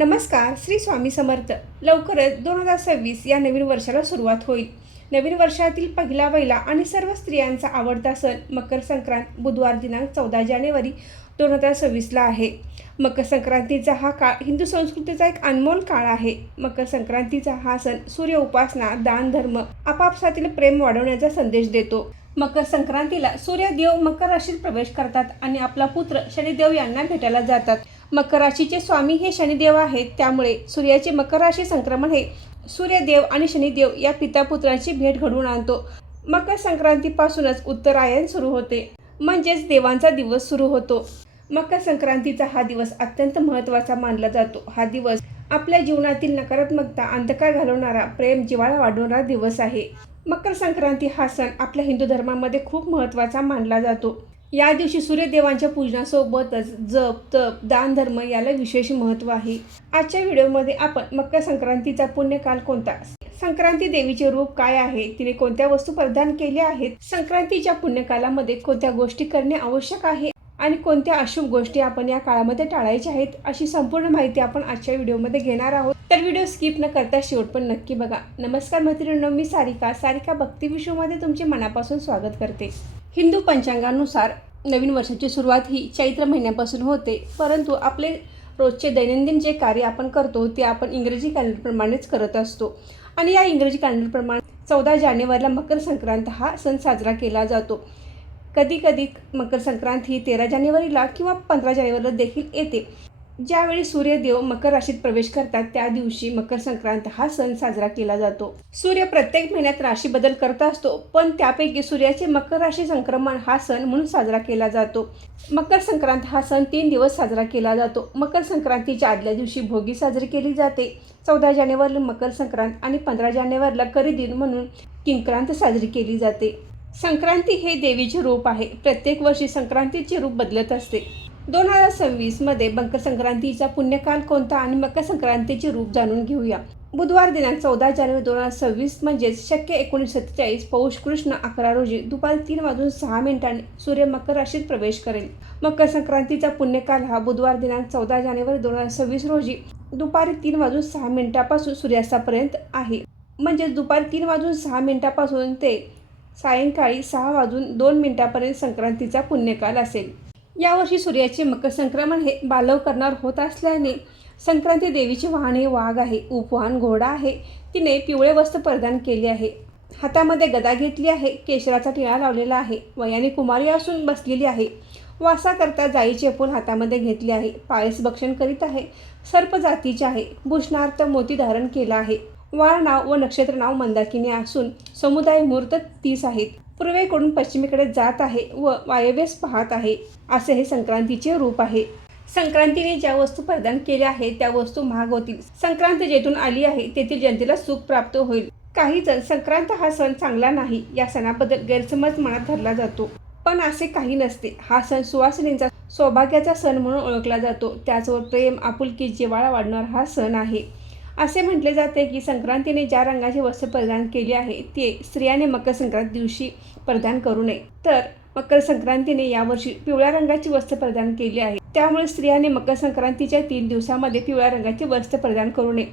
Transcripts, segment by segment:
नमस्कार श्री स्वामी समर्थ. लवकरच दोन हजार सव्वीस या नवीन वर्षाला सुरुवात होईल. नवीन वर्षातील पहिला पहिला आणि सर्व स्त्रियांचा आवडता सण मकर संक्रांत बुधवार दिनांक चौदा जानेवारी दोन हजार सव्वीसला आहे. मकर संक्रांतीचा हा काळ हिंदू संस्कृतीचा एक अनमोल काळ आहे. मकर संक्रांतीचा हा सण सूर्य उपासना दान धर्म आपापसातील प्रेम वाढवण्याचा संदेश देतो. मकर संक्रांतीला सूर्यदेव मकर राशीत प्रवेश करतात आणि आपला पुत्र शनिदेव यांना भेटायला जातात. मकर राशीचे स्वामी हे शनिदेव आहेत. त्यामुळे सूर्याचे मकर राशी संक्रमण हे सूर्यदेव आणि शनिदेव या पितापुत्रांची भेट घडवून आणतो. मकर संक्रांतीपासूनच उत्तरायण सुरू होते. म्हणजेच देवांचा दिवस सुरू होतो. मकर संक्रांतीचा हा दिवस अत्यंत महत्त्वाचा मानला जातो. हा दिवस आपल्या जीवनातील नकारात्मकता अंधकार घालवणारा प्रेम जिवाळा वाढवणारा दिवस आहे. मकर संक्रांती हा सण आपल्या हिंदू धर्मामध्ये खूप महत्त्वाचा मानला जातो. या दिवशी सूर्यदेवांच्या पूजनासोबतच जप तप दान धर्म याला विशेष महत्त्व आहे. आजच्या व्हिडिओमध्ये आपण मकर संक्रांतीचा पुण्यकाल कोणता? संक्रांती देवीचे रूप काय आहे? तिने कोणत्या वस्तू प्रदान केल्या आहेत? संक्रांतीच्या पुण्यकालामध्ये कोणत्या गोष्टी करणे आवश्यक आहे? आणि कोणत्या अशुभ गोष्टी आपण या काळामध्ये टाळायच्या आहेत अशी संपूर्ण माहिती आपण आजच्या व्हिडिओमध्ये घेणार आहोत. तर व्हिडिओ स्किप न करता शेवट पण नक्की बघा. नमस्कार मैत्रिणींनो मी सारिका. सारिका भक्ती विश्वमध्ये तुमचे मनापासून स्वागत करते. हिंदू पंचांगानुसार नवीन वर्षाची सुरुवात ही चैत्र महिन्यापासून होते. परंतु आपले रोजचे दैनंदिन जे कार्य आपण करतो ते आपण इंग्रजी कॅलेंडरप्रमाणेच करत असतो. आणि या इंग्रजी कॅलेंडरप्रमाणे चौदा जानेवारीला मकर संक्रांत हा सण साजरा केला जातो. कधी कधी मकर संक्रांत ही तेरा जानेवारीला किंवा पंधरा जानेवारीला देखील येते. ज्यावेळी सूर्यदेव मकर राशीत प्रवेश करतात त्या दिवशी मकर संक्रांत हा सण साजरा केला जातो. सूर्य प्रत्येक महिन्यात राशी बदल करत असतो पण त्यापैकी सूर्याचे मकर राशी संक्रमण हा सण म्हणून साजरा केला जातो. मकर संक्रांत हा सण तीन दिवस साजरा केला जातो. मकर संक्रांतीच्या आदल्या दिवशी भोगी साजरी केली जाते. चौदा जानेवारीला मकर संक्रांत आणि पंधरा जानेवारीला करी दिन म्हणून किंक्रांत साजरी केली जाते. संक्रांती हे देवीचे रूप आहे. प्रत्येक वर्षी संक्रांतीचे रूप बदलत असते. दोन हजार सव्वीसमध्ये मकर संक्रांतीचा पुण्यकाल कोणता आणि मकर संक्रांतीचे रूप जाणून घेऊया. बुधवार दिनांक चौदा जानेवारी दोन हजार सव्वीस म्हणजेच शक्य एकोणीसशे सत्तेचाळीस पौष कृष्ण अकरा रोजी दुपारी तीन वाजून सहा मिनिटांनी सूर्य मकर राशीत प्रवेश करेल. मकर संक्रांतीचा पुण्यकाल हा बुधवार दिनांक चौदा जानेवारी दोन हजार सव्वीस रोजी दुपारी तीन वाजून सहा मिनिटापासून सूर्यास्तापर्यंत आहे. म्हणजेच दुपारी तीन वाजून सहा मिनिटापासून ते सायंकाळी सहा वाजून दोन मिनिटापर्यंत संक्रांतीचा पुण्यकाल असेल. यावर्षी सूर्याचे मकर संक्रमण हे बालव करणार होत असल्याने संक्रांती देवीचे वाहन हे वाघ आहे उपवाहन घोडा आहे. तिने पिवळे वस्त्र परिधान केले आहे. हातामध्ये गदा घेतली आहे केशराचा टिळा लावलेला आहे वयाने कुमारी असून बसलेली आहे. वासा करता जाईचे फूल हातामध्ये घेतले आहे. पायस भक्षण करीत आहे. सर्प जातीचे आहे. भूषणार्थ मोती धारण केला आहे. वार नाव व नक्षत्र नाव मंदाकिनी असून समुदाय मुहूर्त तीस आहेत. पूर्वेकडून पश्चिमेकडे जात आहे व वायव्यस पाहत आहे असे हे संक्रांतीचे रूप आहे. संक्रांतीने ज्या वस्तू प्रदान केल्या आहेत त्या वस्तू महाग होतील. संक्रांत जेथून आली आहे तेथील जनतेला सुख प्राप्त होईल. काही जण संक्रांत हा सण चांगला नाही या सणाबद्दल गैरसमज मनात धरला जातो. पण असे काही नसते. हा सण सुवासिनींचा सौभाग्याचा सण म्हणून ओळखला जातो. त्याचवर प्रेम आपुलकी जिव्हाळा वाढणारा हा सण आहे. असे म्हटले जाते की संक्रांतीने ज्या रंगाची वस्त्र परिधान केली आहे ते स्त्रियाने मकर संक्रांत दिवशी परिधान करू नये. तर मकर संक्रांतीने यावर्षी पिवळ्या रंगाची वस्त्र परिधान केली आहे. त्यामुळे स्त्रियाने मकर संक्रांतीच्या तीन दिवसामध्ये पिवळ्या रंगाची वस्त्र परिधान करू नये.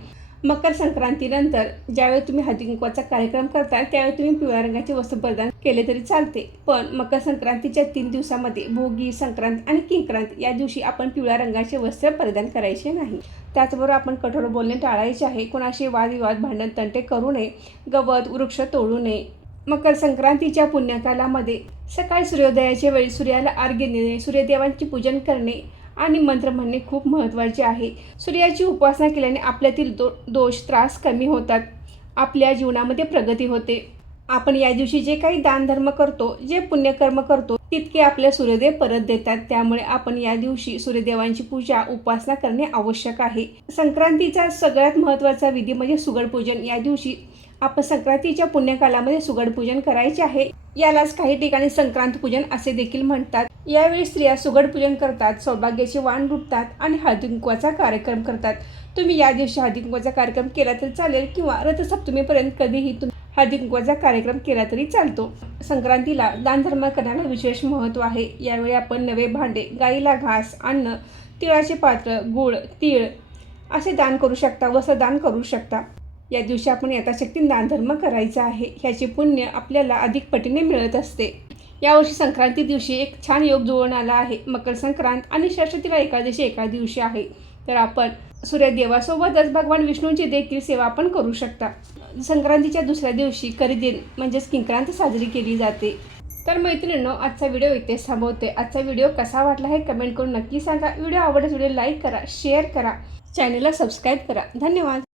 मकर संक्रांतीनंतर ज्यावेळी तुम्ही हळदीकुंकवाचा कार्यक्रम करता त्यावेळी तुम्ही पिवळ्या रंगाचे वस्त्र परिधान केले तरी चालते. पण मकर संक्रांतीच्या तीन दिवसामध्ये भोगी संक्रांत आणि किंक्रांत या दिवशी आपण पिवळ्या रंगाचे वस्त्र परिधान करायचे नाही. त्याचबरोबर आपण कठोर बोलणे टाळायचे आहे. कोणाशी वादविवाद भांडण तंटे करू नये. गवत वृक्ष तोडू नये. मकर संक्रांतीच्या पुण्यकालामध्ये सकाळी सूर्योदयाच्या वेळी सूर्याला अर्घ्य देणे सूर्यदेवांची पूजन करणे आणि मंत्र म्हणणे खूप महत्त्वाचे आहे. सूर्याची उपासना केल्याने आपल्यातील दो दोष त्रास कमी होतात. आपल्या जीवनामध्ये प्रगती होते. आपण या दिवशी जे काही दानधर्म करतो जे पुण्यकर्म करतो तितके आपल्या सूर्यदेव परत देतात. त्यामुळे आपण या दिवशी सूर्यदेवांची पूजा उपासना करणे आवश्यक आहे. संक्रांतीचा सगळ्यात महत्त्वाचा विधी म्हणजे सुगडपूजन या दिवशी आपण संक्रांतीच्या पुण्यकालामध्ये सुगडपूजन करायचे आहे. यालाच काही ठिकाणी संक्रांत पूजन असे देखील म्हणतात. यावेळी स्त्रिया सुगड पूजन करतात सौभाग्याचे वाण रुपतात आणि हळदीकुंकवाचा कार्यक्रम करतात. तुम्ही या दिवशी हळदीकुंकवाचा कार्यक्रम केला तरी चालेल किंवा रथसप्तमीपर्यंत कधीही तुम्ही हळदीकुंकवाचा कार्यक्रम केला तरी चालतो. संक्रांतीला दानधर्म करण्याला विशेष महत्त्व आहे. यावेळी आपण नवे भांडे गाईला घास अन्न तिळाचे पात्र गूळ तीळ असे दान करू शकता वस्त्रदान करू शकता. या दिवशी आपण यथाशक्ती दानधर्म करायचा आहे. ह्याचे पुण्य आपल्याला अधिक पटीने मिळत असते. यावर्षी संक्रांती दिवशी एक छान योग जुळून आला आहे. मकर संक्रांत आणि षष्ठीला एकादशी एका दिवशी आहे. तर आपण सूर्यदेवासोबतच भगवान विष्णूंची देखील सेवा आपण करू शकता. संक्रांतीच्या दुसऱ्या दिवशी करिदिन म्हणजेच किंक्रांत साजरी केली जाते. तर मैत्रिणींनो आजचा व्हिडिओ इथेच थांबवते. आजचा व्हिडिओ कसा वाटला हे कमेंट करून नक्की सांगा. व्हिडिओ आवडल्यास व्हिडिओ लाईक करा शेअर करा. चॅनलला सबस्क्राईब करा. धन्यवाद.